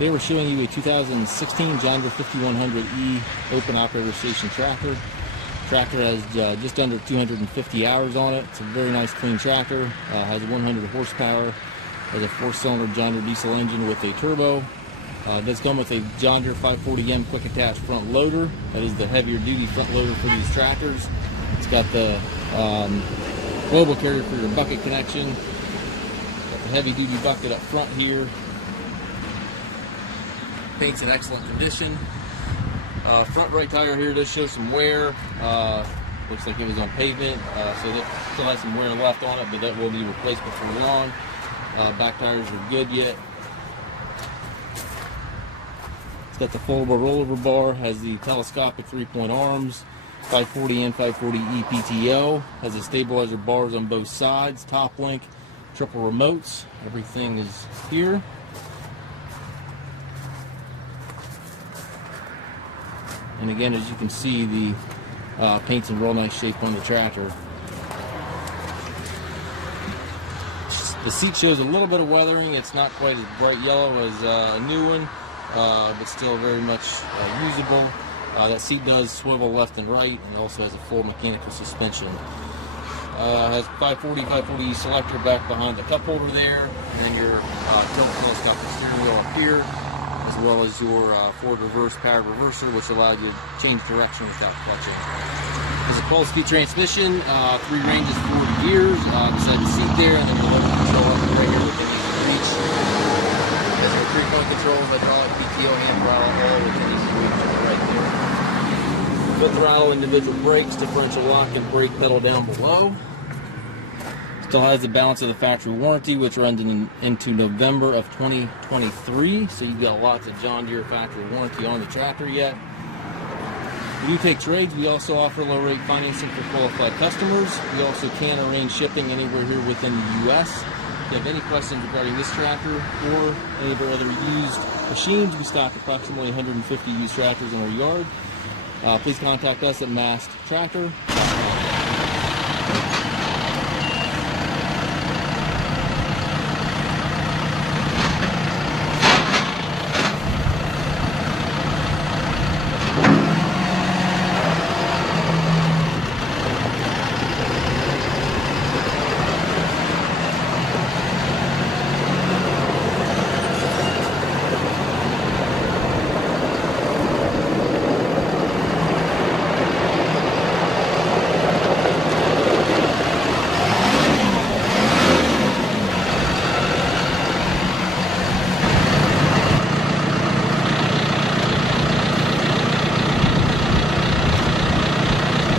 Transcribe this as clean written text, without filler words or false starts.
Today we're showing you a 2016 John Deere 5100E open operator station tractor. Tractor has just under 250 hours on it. It's a very nice clean tractor. Has 100 horsepower. Has a 4-cylinder John Deere diesel engine with a turbo. It does come with a John Deere 540M quick attach front loader. That is the heavier duty front loader for these tractors. It's got the global carrier for your bucket connection. Got the heavy duty bucket up front here. Paint's in excellent condition. Front right tire here does show some wear. Looks like it was on pavement, so it still has some wear left on it, but that will be replaced before long. Back tires are good yet. It's got the foldable rollover bar, has the telescopic 3-point arms, 540 and 540E PTO, has the stabilizer bars on both sides, top link, triple remotes. Everything is here. And again, as you can see, the paint's in real nice shape on the tractor. The seat shows a little bit of weathering. It's not quite as bright yellow as a new one, but still very much usable. That seat does swivel left and right, and also has a full mechanical suspension. Has 540 selector back behind the cup holder there, and then your tilt telescopic steering wheel up here, as well as your forward reverse power reverser, which allows you to change direction without clutching. There's a 12-speed transmission, 3 ranges, 4 gears, beside the seat there, and then the local control up right here within easy reach. There's your 3-point control, hydraulic, PTO hand throttle, all within easy reach right there. Full throttle, individual brakes, differential lock, and brake pedal down below. Still has the balance of the factory warranty, which runs into November of 2023. So you've got lots of John Deere factory warranty on the tractor yet. We do take trades. We also offer low rate financing for qualified customers. We also can arrange shipping anywhere here within the U.S. If you have any questions regarding this tractor or any of our other used machines, we stock approximately 150 used tractors in our yard. Please contact us at Mast Tractor.